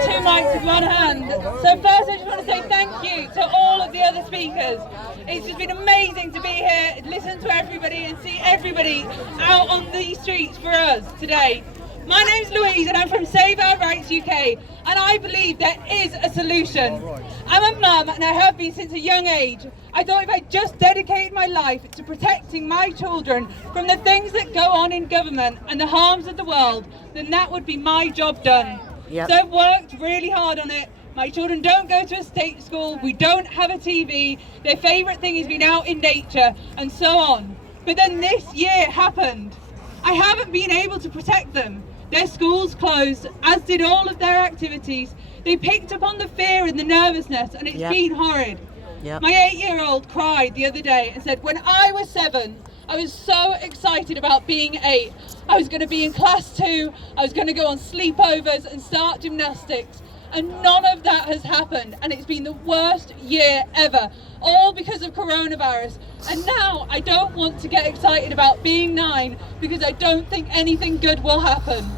two mics with one hand. So first I just want to say thank you to all of the other speakers. It's just been amazing to be here, listen to everybody and see everybody out on the streets for us today. My name's Louise and I'm from Save Our Rights UK, and I believe there is a solution. I'm a mum and I have been since a young age. I thought if I just dedicated my life to protecting my children from the things that go on in government and the harms of the world, then that would be my job done. Yep. So I've worked really hard on it. My children don't go to a state school, we don't have a TV, their favourite thing is being out in nature and so on. But then this year happened. I haven't been able to protect them. Their schools closed, as did all of their activities. They picked up on the fear and the nervousness, and it's been horrid. Yep. My 8-year-old cried the other day and said, when I was 7, I was so excited about being 8. I was going to be in class 2, I was going to go on sleepovers and start gymnastics. And none of that has happened, and it's been the worst year ever, all because of coronavirus. And now I don't want to get excited about being 9 because I don't think anything good will happen.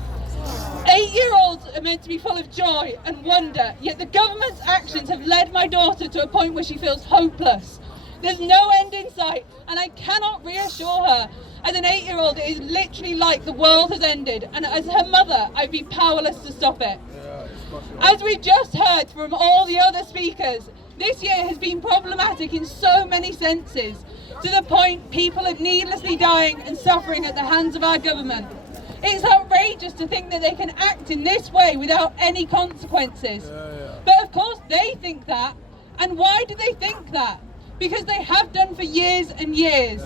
8-year-olds are meant to be full of joy and wonder, yet the government's actions have led my daughter to a point where she feels hopeless. There's no end in sight, and I cannot reassure her. As an 8-year-old, it is literally like the world has ended, and as her mother, I'd be powerless to stop it. As we just heard from all the other speakers, this year has been problematic in so many senses, to the point people are needlessly dying and suffering at the hands of our government. It's outrageous to think that they can act in this way without any consequences. But of course they think that. And why do they think that? Because they have done for years and years.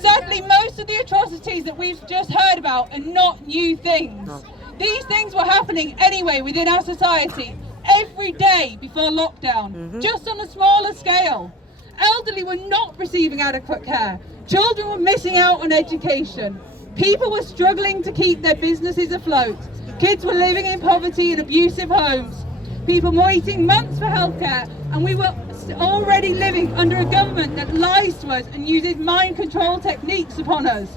Sadly, most of the atrocities that we've just heard about are not new things. These things were happening anyway within our society every day before lockdown, just on a smaller scale. Elderly were not receiving adequate care. Children were missing out on education. People were struggling to keep their businesses afloat. Kids were living in poverty in abusive homes. People were waiting months for healthcare, and we were already living under a government that lies to us and uses mind control techniques upon us.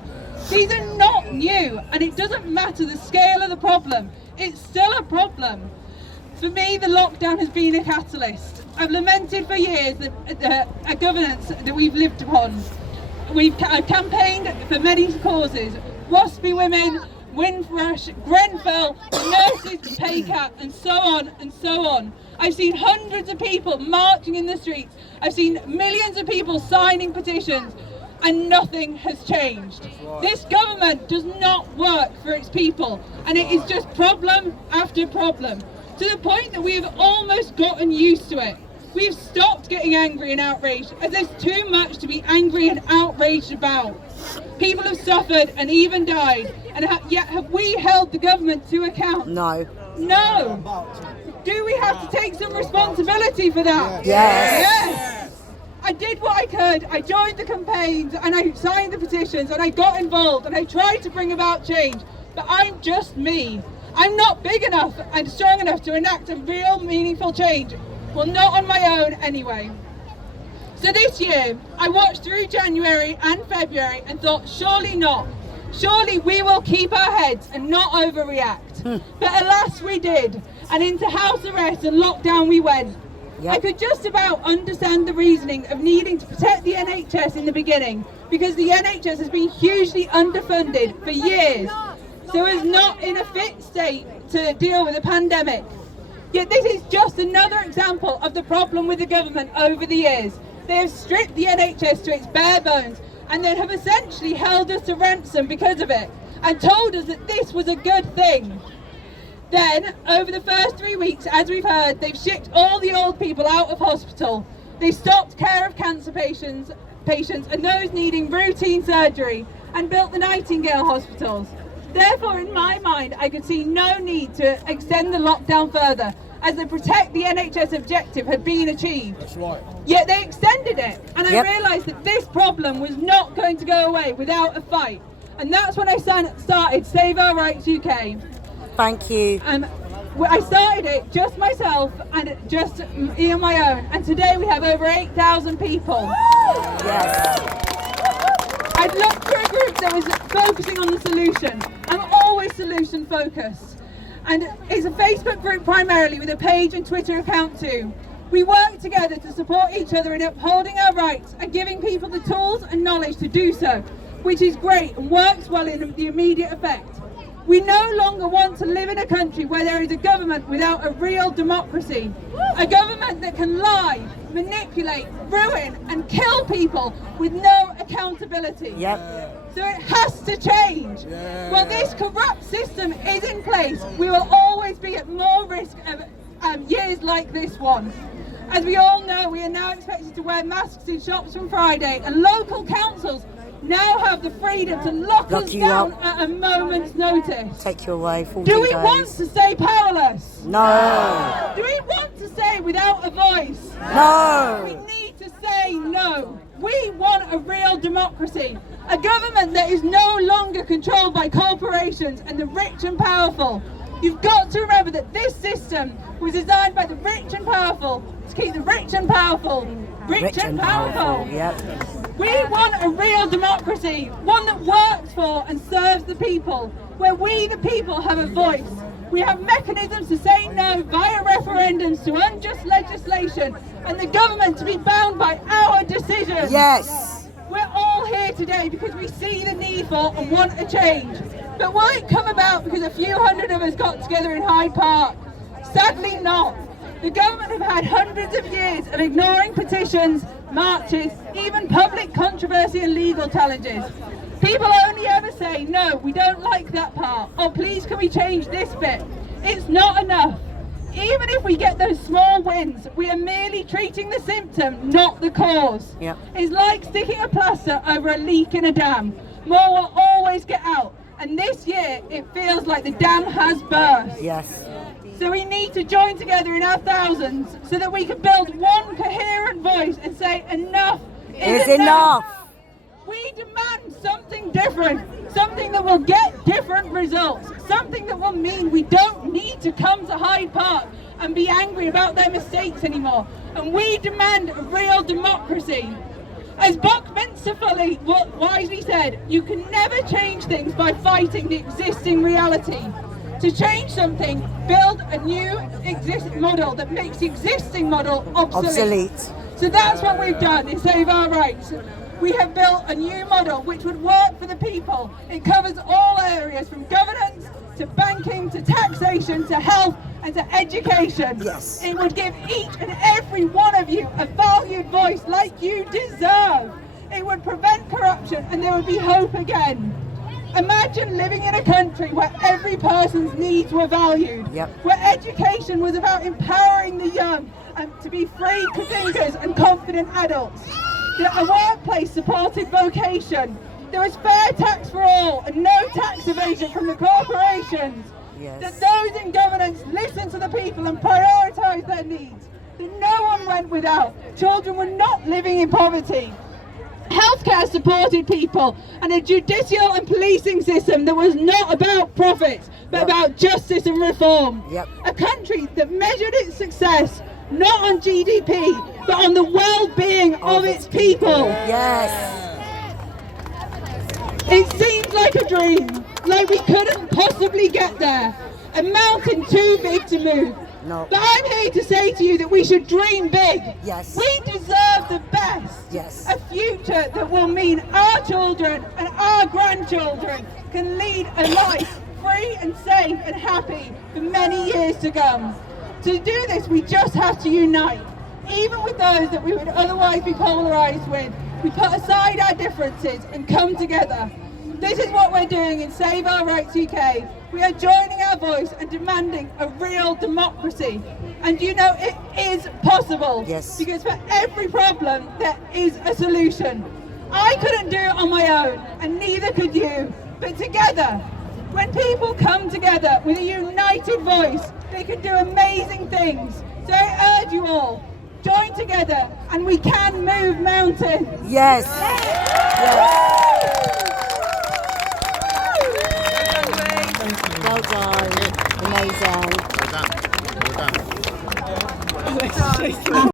These are not new, and it doesn't matter the scale of the problem, it's still a problem. For me, the lockdown has been a catalyst. I've lamented for years a governance that we've lived upon. I've campaigned for many causes: WASPy Women, Windrush, Grenfell, nurses, pay cap, and so on and so on. I've seen hundreds of people marching in the streets. I've seen millions of people signing petitions, and nothing has changed. This government does not work for its people, and it is just problem after problem, to the point that we have almost gotten used to it. We've stopped getting angry and outraged, as there's too much to be angry and outraged about. People have suffered and even died, and yet have we held the government to account? No. No. Do we have to take some responsibility for that? Yes. Yes. I did what I could. I joined the campaigns and I signed the petitions and I got involved and I tried to bring about change. But I'm just me. I'm not big enough and strong enough to enact a real meaningful change. Well, not on my own anyway. So this year, I watched through January and February and thought, surely not. Surely we will keep our heads and not overreact. But alas, we did. And into house arrest and lockdown we went. I could just about understand the reasoning of needing to protect the NHS in the beginning, because the NHS has been hugely underfunded for years, so is not in a fit state to deal with a pandemic. Yet this is just another example of the problem with the government over the years. They have stripped the NHS to its bare bones and then have essentially held us to ransom because of it, and told us that this was a good thing. Then, over the first 3 weeks, as we've heard, they've shipped all the old people out of hospital. They stopped care of cancer patients and those needing routine surgery, and built the Nightingale hospitals. Therefore, in my mind, I could see no need to extend the lockdown further, as the protect the NHS objective had been achieved. That's right. Yet they extended it, and I realised that this problem was not going to go away without a fight. And that's when I started Save Our Rights UK. Thank you. I started it just myself and just on my own, and today we have over 8,000 people. Yes. I'd looked for a group that was focusing on the solution. I'm always solution focused. And it's a Facebook group primarily with a page and Twitter account too. We work together to support each other in upholding our rights and giving people the tools and knowledge to do so, which is great and works well in the immediate effect. We no longer want to live in a country where there is a government without a real democracy. A government that can lie, manipulate, ruin and kill people with no accountability. Yep. So it has to change. While this corrupt system is in place, we will always be at more risk of years like this one. As we all know, we are now expected to wear masks in shops from Friday, and local councils now have the freedom to lock us down at a moment's notice. Take you away 14 Do we days. want to stay powerless? No. Do we want to stay without a voice? No. We need to say no. We want a real democracy. A government that is no longer controlled by corporations and the rich and powerful. You've got to remember that this system was designed by the rich and powerful to keep the rich and powerful rich and powerful. Yep. We want a real democracy, one that works for and serves the people, where we the people have a voice. We have mechanisms to say no via referendums to unjust legislation, and the government to be bound by our decisions. Yes. We're all here today because we see the need for and want a change. But will it come about because a few hundred of us got together in Hyde Park? Sadly not. The government have had hundreds of years of ignoring petitions, marches, even public controversy and legal challenges. People only ever say, no, we don't like that part, or please can we change this bit. It's not enough. Even if we get those small wins, we are merely treating the symptom, not the cause. Yep. It's like sticking a plaster over a leak in a dam. More will always get out. And this year, it feels like the dam has burst. Yes. So we need to join together in our thousands so that we can build one coherent voice and say enough is enough. We demand something different, something that will get different results, something that will mean we don't need to come to Hyde Park and be angry about their mistakes anymore. And we demand a real democracy. As Buckminster Fully wisely said, you can never change things by fighting the existing reality. To change something, build a new model that makes the existing model obsolete. So that's what we've done in Save Our Rights. We have built a new model which would work for the people. It covers all areas from governance to banking to taxation to health and to education. Yes. It would give each and every one of you a valued voice like you deserve. It would prevent corruption and there would be hope again. Imagine living in a country where every person's needs were valued, where education was about empowering the young and to be free thinkers and confident adults. A workplace supported vocation. There was fair tax for all and no tax evasion from the corporations. That those in governance listened to the people and prioritised their needs. That no one went without. Children were not living in poverty. Healthcare supported people, and a judicial and policing system that was not about profits but about justice and reform. A country that measured its success not on GDP but on the well-being of its people. Yes. It seems like a dream, like we couldn't possibly get there, a mountain too big to move. No. But I'm here to say to you that we should dream big. Yes. We deserve the best. Yes. A future that will mean our children and our grandchildren can lead a life free and safe and happy for many years to come. To do this, we just have to unite. Even with those that we would otherwise be polarised with, we put aside our differences and come together. This is what we're doing in Save Our Rights UK. We are joining our voice and demanding a real democracy. And you know it is possible. Yes. Because for every problem there is a solution. I couldn't do it on my own and neither could you. But together, when people come together with a united voice, they can do amazing things. So I urge you all, join together and we can move mountains. Yes. Yes. Well done. Amazing. Well done. Well done.